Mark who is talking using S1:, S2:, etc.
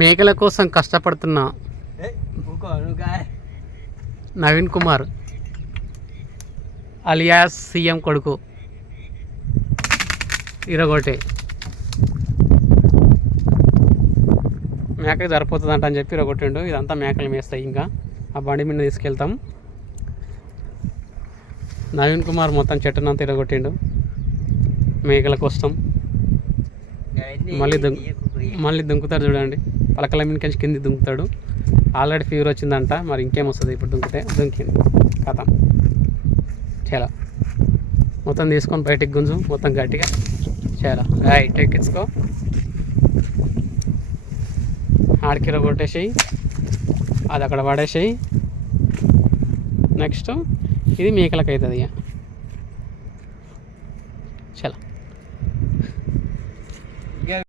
S1: మేకల కోసం కష్టపడుతున్న నవీన్ కుమార్ అలియాస్ సీఎం కొడుకు. ఇరగొట్టి. మేకకి సరిపోతుందంట అని చెప్పి ఇరగొట్టిండు. ఇదంతా మేకలు మేస్తాయి ఇంకా. ఆ బండి మీద తీసుకెళ్తాం. నవీన్ కుమార్ మొత్తం చెట్టునంతా ఇరగొట్టిండు. మేకల కోసం. మళ్ళీ దుంకు మళ్ళీ దుంకుతాడు చూడండి. పలకల మీద కింది దుంకుతాడు. ఆల్రెడీ ఫీవర్ వచ్చిందంట మరి ఇంకేం వస్తుంది? ఇప్పుడు దుంకితే దుంకింది. కథ. చాలా మొత్తం తీసుకొని బయటికి గుంజు మొత్తం గట్టిగా చాలా రైట్ ఎక్కించుకో ఆడకిలో కొట్టేసేయి. అది అక్కడ పడేసేయి. నెక్స్ట్ ఇది మేకలకు అవుతుంది ఇక. చాలా